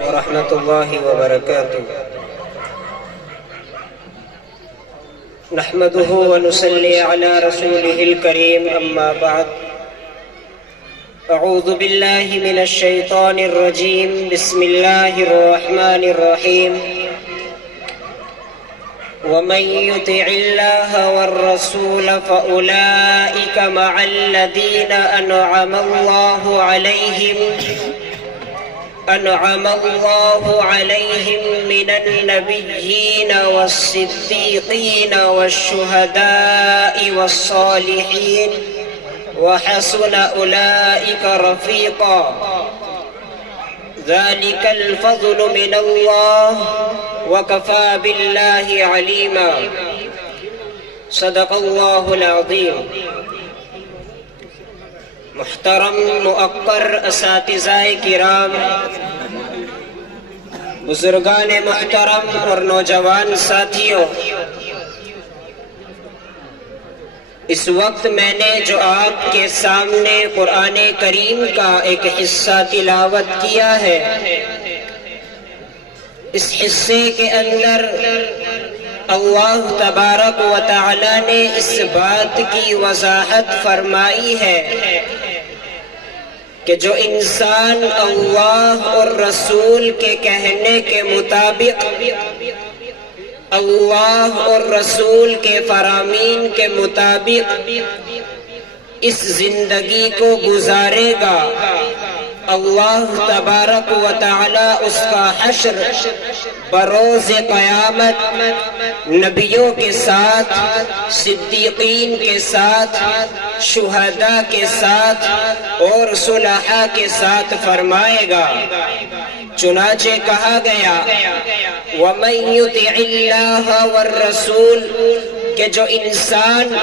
ورحمة الله وبركاته. نحمده ونصلي على رسوله الكريم، أما بعد. أعوذ بالله من الشيطان الرجيم. بسم الله الرحمن الرحيم. ومن يطع الله والرسول فأولئك مع الذين أنعم الله عليهم من النبيين والصديقين والشهداء والصالحين وحسن أولئك رفيقا. ذلك الفضل من الله وكفى بالله عليما. صدق الله العظيم. محترم مؤقر اساتذہ کرام، بزرگان محترم اور نوجوان ساتھیوں، اس وقت میں نے جو آپ کے سامنے قرآن کریم کا ایک حصہ تلاوت کیا ہے، اس حصے کے اندر اللہ تبارک و تعالی نے اس بات کی وضاحت فرمائی ہے کہ جو انسان اللہ اور رسول کے کہنے کے مطابق اللہ اور رسول کے فرامین کے مطابق اس زندگی کو گزارے گا، اللہ تبارک و تعالی اس کا حشر بروز قیامت نبیوں کے ساتھ، صدیقین کے ساتھ، شہداء کے ساتھ اور صلحاء کے ساتھ فرمائے گا۔ چنانچہ کہا گیا وَمَن يُطِعِ اللَّهَ وَالرَّسُولَ، کہ جو انسان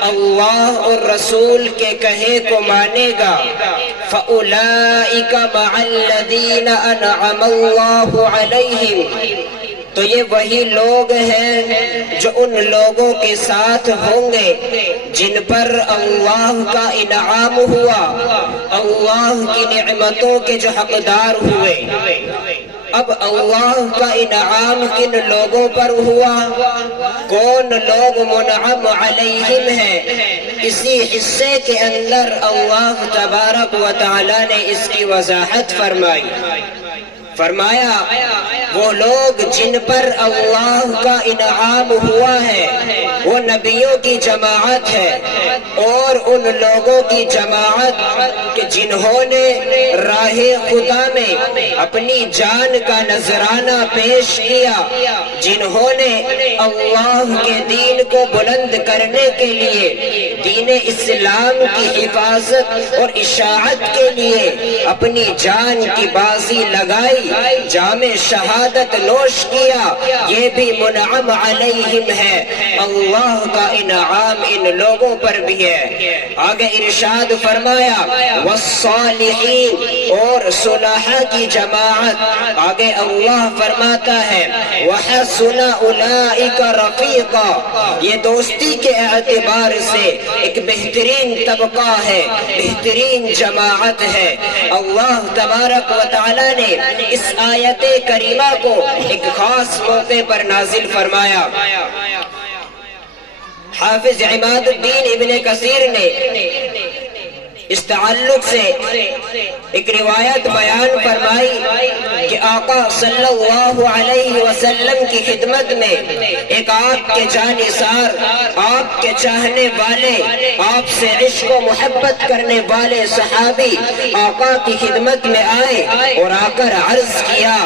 اللہ اور رسول کے کہے کو مانے گا، فَأُولَئِكَ مَعَ الَّذِينَ أَنْعَمَ اللَّهُ عَلَيْهِمْ، تو یہ وہی لوگ ہیں جو ان لوگوں کے ساتھ ہوں گے جن پر اللہ کا انعام ہوا، اللہ کی نعمتوں کے جو حقدار ہوئے۔ اب اللہ کا انعام کن لوگوں پر ہوا، کون لوگ منعم علیہم ہیں، اسی حصے کے اندر اللہ تبارک و تعالی نے اس کی وضاحت فرمائی۔ فرمایا وہ لوگ جن پر اللہ کا انعام ہوا ہے وہ نبیوں کی جماعت ہے، اور ان لوگوں کی جماعت کہ جنہوں نے راہ خدا میں اپنی جان کا نذرانہ پیش کیا، جنہوں نے اللہ کے دین کو بلند کرنے کے لیے، دین اسلام کی حفاظت اور اشاعت کے لیے اپنی جان کی بازی لگائی، جام شہادت نوش کیا، یہ بھی منعم علیہم ہے۔ اللہ کا انعام ان لوگوں پر بھی ہے۔ آگے ارشاد فرمایا والصالحین، اور صلحاء کی جماعت۔ آگے اللہ فرماتا ہے وحسن اولئک رفیقا، یہ دوستی کے اعتبار سے ایک بہترین طبقہ ہے، بہترین جماعت ہے۔ اللہ تبارک و تعالی نے اس آیت کریمہ کو ایک خاص موقع پر نازل فرمایا۔ حافظ عماد الدین ابن کثیر نے اس تعلق سے ایک روایت بیان فرمائی کہ آقا صلی اللہ علیہ وسلم کی خدمت میں ایک آپ کے جانثار، آپ کے چاہنے والے، آپ سے عشق و محبت کرنے والے صحابی آقا کی خدمت میں آئے اور آ کر عرض کیا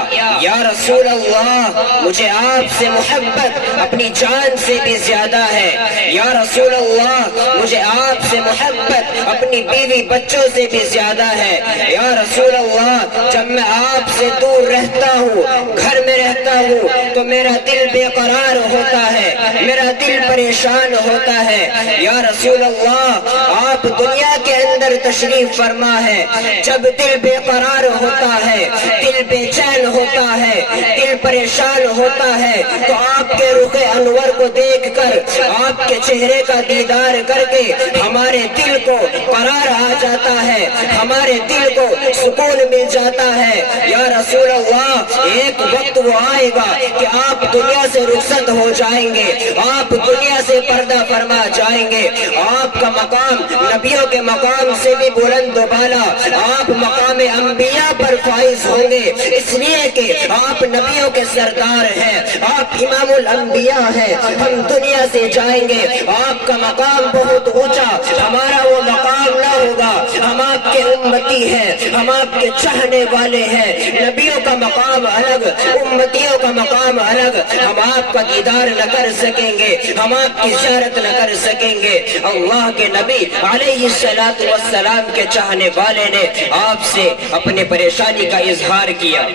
یا رسول اللہ، مجھے آپ سے محبت اپنی جان سے بھی زیادہ ہے، یا رسول اللہ مجھے آپ سے محبت اپنی بیوی بچوں سے بھی زیادہ ہے، یا رسول اللہ جب میں آپ سے دور رہتا ہوں، گھر میں رہتا ہوں تو میرا دل بے قرار ہوتا ہے، میرا دل پریشان ہوتا ہے، یا رسول اللہ آپ دنیا کے اندر تشریف فرما ہے، جب دل بے قرار ہوتا ہے، دل بے چین ہوتا ہے، دل پریشان ہوتا ہے تو آپ کے رخ انور کو دیکھ کر، آپ کے چہرے کا دیدار کر کے ہمارے دل کو قرار آ جاتا ہے، ہمارے دل کو سکون مل جاتا ہے۔ یا رسول اللہ، ایک وقت وہ آئے گا کہ آپ دنیا سے رخصت ہو جائیں گے، آپ دنیا سے پردہ فرما جائیں گے، آپ کا مقام نبیوں کے مقام سے بھی بلند و بالا، آپ مقام انبیاء پر فائز ہوں گے، اس لیے کہ آپ نبیوں کے سردار ہیں، آپ امام الانبیاء ہیں۔ ہم دنیا سے جائیں گے، آپ کا مقام بہت اونچا، ہمارا وہ مقام نہ ہوگا، ہم آپ کے امتی ہیں، ہم آپ کے چاہنے والے ہیں، نبیوں کا مقام الگ، امتیوں کا مقام الگ، ہم آپ کا دیدار نہ کر سکیں گے، ہم آپ کی زیارت نہ کر سکیں گے۔ اللہ کے نبی علیہ السلام کے چاہنے والے نے آپ سے اپنے پریشانی کا اظہار کیا،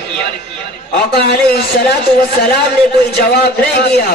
آقا علیہ السلام نے کوئی جواب نہیں دیا۔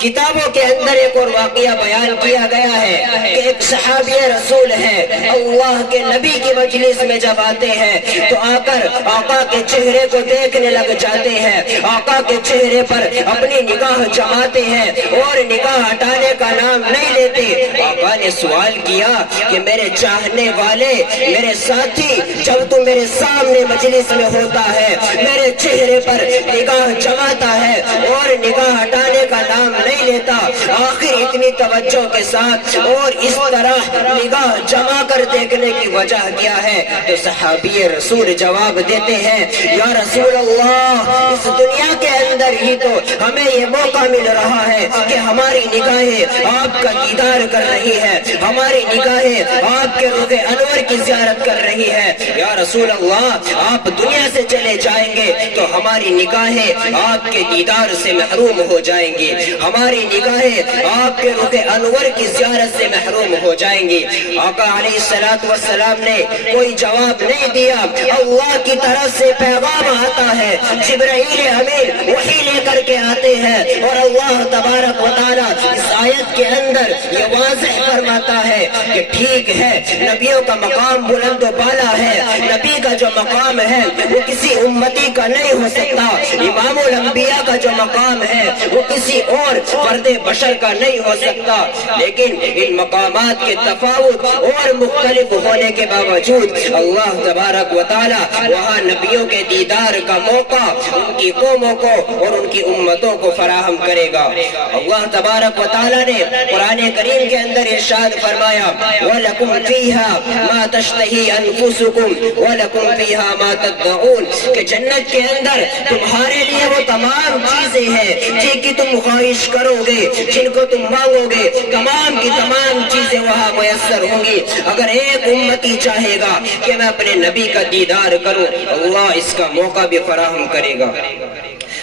کتابوں کے اندر ایک اور واقعہ بیان کیا گیا ہے کہ ایک صحابی رسول ہے، اللہ کے نبی کی مجلس میں جب آتے ہیں تو آ کر آقا کے چہرے کو دیکھنے لگ جاتے ہیں، آقا کے چہرے پر اپنی نگاہ جماتے ہیں اور نگاہ ہٹانے کا نام نہیں لیتے۔ آقا نے سوال کیا کہ میرے چاہنے والے، میرے ساتھی، جب تو میرے سامنے مجلس میں ہوتا ہے، میرے چہرے پر نگاہ جماتا ہے اور نگاہ ہٹانے کا نام نہیں لیتا، آخر اتنی توجہ کے ساتھ اور اس طرح نگاہ جما کر دیکھنے کی وجہ کیا ہے؟ تو صحابی رسول جواب دیتے ہیں، یا رسول اللہ، اس دنیا کے اندر ہی تو ہمیں یہ موقع مل رہا ہے کہ ہماری نگاہیں آپ کا دیدار کر رہی ہے، ہماری نگاہیں آپ کے رخ انور کی زیارت کر رہی ہے۔ یا رسول اللہ، آپ دنیا سے چلے جائیں گے تو ہماری نگاہیں آپ کے دیدار سے محروم ہو جائیں گی، ہماری نگاہیں آپ کے رخ انور کی زیارت سے محروم ہو جائیں گی۔ آقا علیہ السلام نے کوئی جواب نہیں دیا۔ اللہ کی طرف سے پیغام آتا ہے، جبرائیل امین وحی لے کر کے آتے ہیں اور اللہ تبارک و تعالی اس آیت کے اندر یہ واضح فرماتا ہے کہ ٹھیک ہے، نبیوں کا مقام بلند و بالا ہے، نبی کا جو مقام ہے وہ کسی امتی کا نہیں ہو سکتا، امام الانبیاء کا جو مقام ہے وہ کسی اور فرد بشر کا نہیں ہو سکتا، لیکن ان مقامات کے تفاوت اور مختلف ہونے کے باوجود اللہ تبارک و تعالی وہاں نبیوں کے دیدار کا موقع ان کی قوموں کو اور ان کی امتوں کو فراہم کرے گا۔ اللہ تبارک و تعالی نے قرآن کریم کے اندر ارشاد فرمایا، وَلَكُمْ فِيهَا مَا تَشْتَهِي أَنفُسُكُمْ وَلَكُمْ فِيهَا مَا تَدَّعُونَ، کہ جنت کے اندر تمہارے لیے وہ تمام چیزیں ہیں جن کی تم خواہش کرو گے، جن کو تم مانگو گے، تمام کی تمام چیزیں وہاں میسر ہوں گی۔ اگر ایک امتی چاہے گا کہ میں اپنے نبی کا دیدار کروں، اللہ اس کا موقع بھی فراہم کرے گا۔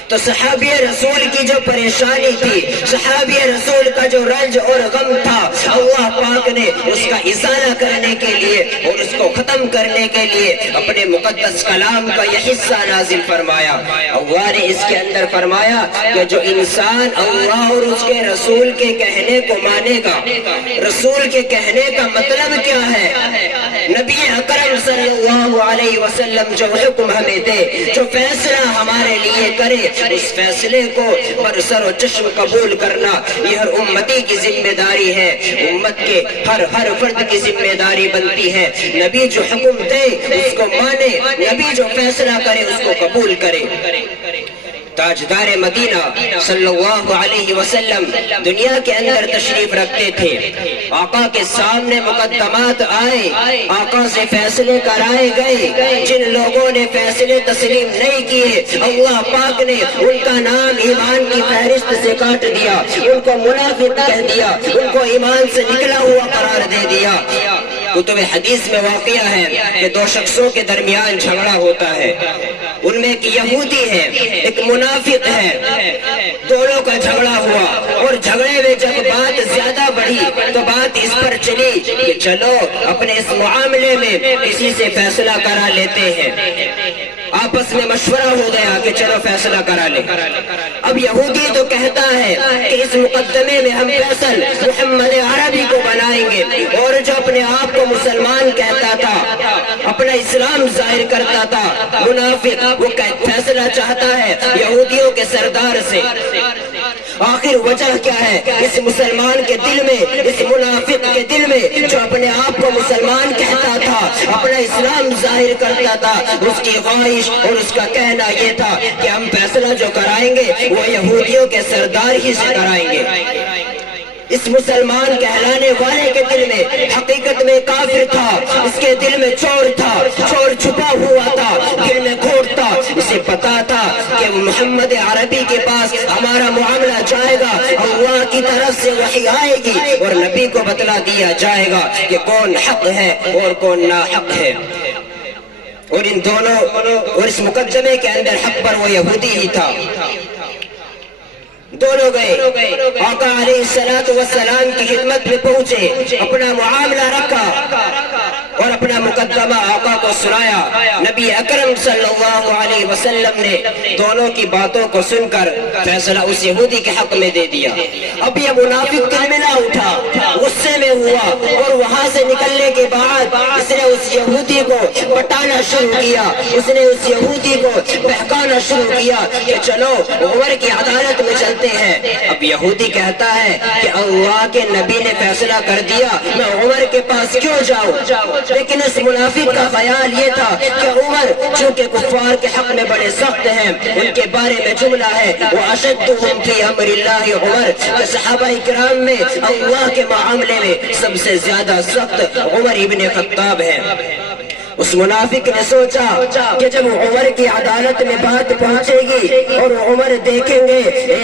تو صحابی رسول کی جو پریشانی تھی، صحابی رسول کا جو رنج اور غم تھا، اللہ پاک نے اس کا ازالہ کرنے کے لیے اور اس کو ختم کرنے کے لیے اپنے مقدس کلام کا یہ حصہ نازل فرمایا۔ اللہ نے اس کے اندر فرمایا کہ جو انسان اللہ اور اس کے رسول کے کہنے کو مانے گا، رسول کے کہنے کا مطلب کیا ہے؟ نبی اکرم صلی اللہ علیہ وسلم جو حکم ہمیں دے، جو فیصلہ ہمارے لیے کرے، اس فیصلے کو برسر و چشم قبول کرنا یہ ہر امتی کی ذمہ داری ہے، امت کے ہر فرد کی ذمہ داری بنتی ہے۔ نبی جو حکم دے اس کو مانے، نبی جو فیصلہ کرے اس کو قبول کرے۔ تاجدار مدینہ صلی اللہ علیہ وسلم دنیا کے اندر تشریف رکھتے تھے، آقا کے سامنے مقدمات آئے، آقا سے فیصلے کرائے گئے، جن لوگوں نے فیصلے تسلیم نہیں کیے اللہ پاک نے ان کا نام ایمان کی فہرست سے کاٹ دیا، ان کو منافق کہہ دیا، ان کو ایمان سے نکلا ہوا قرار دے دیا۔ کتب حدیث میں واقعہ ہے کہ دو شخصوں کے درمیان جھگڑا ہوتا ہے، ان میں ایک یہودی ہے، ایک منافق ہے، دونوں کا جھگڑا ہوا اور جھگڑے میں جب بات زیادہ بڑھی تو بات اس پر چلی کہ چلو اپنے اس معاملے میں کسی سے فیصلہ کرا لیتے ہیں۔ آپس میں مشورہ ہو گیا کہ چلو فیصلہ کرا لیں۔ اب یہودی تو کہتا ہے کہ اس مقدمے میں ہم فیصل محمد عربی کو بنائیں گے، اور جو اپنے آپ کو مسلمان کہتا تھا، اپنا اسلام اسلام ظاہر کرتا تھا، منافق وہ فیصلہ چاہتا ہے یہودیوں کے سردار سے۔ آخر وجہ کیا ہے؟ اس مسلمان کے دل میں، اس منافق کے دل میں جو اپنے آپ کو مسلمان کہتا تھا، اپنا اسلام ظاہر کرتا تھا، اس کی خواہش اور اس کا کہنا یہ تھا کہ ہم فیصلہ جو کرائیں گے وہ یہودیوں کے سردار ہی سے کرائیں گے۔ اس مسلمان کہلانے والے کے دل میں حقیقت میں کافر تھا، اس کے دل میں چور تھا، چور چھپا ہوا تھا، دل میں کھوٹ تھا۔ اسے پتا تھا کہ محمد عربی کے پاس ہمارا معاملہ جائے گا، اللہ کی طرف سے وحی آئے گی اور نبی کو بتلا دیا جائے گا کہ کون حق ہے اور کون ناحق ہے۔ اور ان دونوں اور اس مقدمے کے اندر حق پر وہ یہودی ہی تھا۔ دونوں گئے، آقا علیہ السلام کی خدمت میں پہنچے، اپنا معاملہ رکھا اور اپنا مقدمہ آقا کو سنایا۔ نبی اکرم صلی اللہ علیہ وسلم نے دونوں کی باتوں کو سن کر فیصلہ اس یہودی کے حق میں دے دیا۔ اب یہ منافق تلملا اٹھا، غصے میں ہوا اور وہاں سے نکلنے کے بعد اس نے اس یہودی کو پٹانا شروع کیا، اس نے اس یہودی کو بہکانا شروع کیا کہ چلو عمر کی عدالت میں چلتے ہیں۔ اب یہودی کہتا ہے کہ اللہ کے نبی نے فیصلہ کر دیا، میں عمر کے پاس کیوں جاؤں؟ لیکن اس منافق کا خیال یہ تھا کہ عمر چونکہ کفار کے حق میں بڑے سخت ہیں، ان کے بارے میں جملہ ہے وَأَشَدُّهُمْ فِي أَمْرِ اللَّهِ عمر، صحابہ کرام میں اللہ کے معاملے میں سب سے زیادہ سخت عمر ابن خطاب ہے۔ اس منافق نے سوچا کہ جب عمر کی عدالت میں بات پہنچے گی اور عمر دیکھیں گے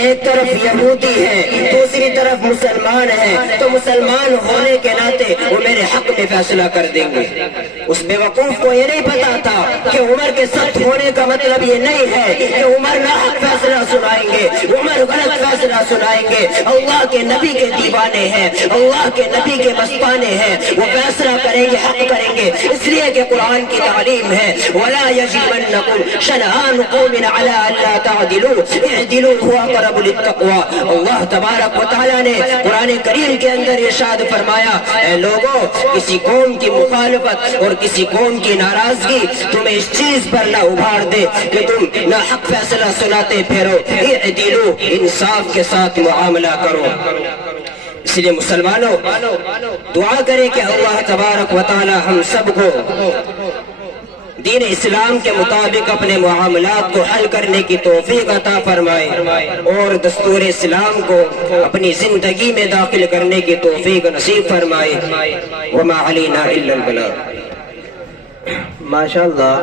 ایک طرف یہودی ہے دوسری طرف مسلمان ہے تو مسلمان ہونے کے ناطے وہ میرے حق میں فیصلہ کر دیں گے۔ اس بیوقوف کو یہ نہیں پتا تھا کہ عمر کے سخت ہونے کا مطلب یہ نہیں ہے کہ عمر ناحق فیصلہ سنائیں گے، عمر غلط فیصلہ سنائیں گے۔ اللہ کے نبی کے دیوانے ہیں، اللہ کے نبی کے مستانے ہیں، وہ فیصلہ کریں گے، حق کریں گے، اس لیے کہ قرآن کی تعلیم ہے وَلَا يَجْرِمَنَّكُمْ شَنَآنُ قَوْمٍ عَلَىٰ أَلَّا تَعْدِلُوا اعْدِلُوا هُوَ أَقْرَبُ لِلتَّقْوَىٰ۔ اللہ تبارک و تعالیٰ نے قرآن کریم کے اندر ارشاد فرمایا، اے لوگو کسی قوم کی مخالفت اور کسی قوم کی ناراضگی تمہیں اس چیز پر نہ ابھار دے کہ تم نہ حق فیصلہ سناتے پھرو، اعدلوا انصاف کے ساتھ معاملہ کرو۔ اس لیے مسلمانوں دعا کریں کہ اللہ تبارک و تعالی ہم سب کو دین اسلام کے مطابق اپنے معاملات کو حل کرنے کی توفیق عطا فرمائے اور دستور اسلام کو اپنی زندگی میں داخل کرنے کی توفیق نصیب فرمائے۔ وما علینا الا البلاغ۔ ماشاءاللہ۔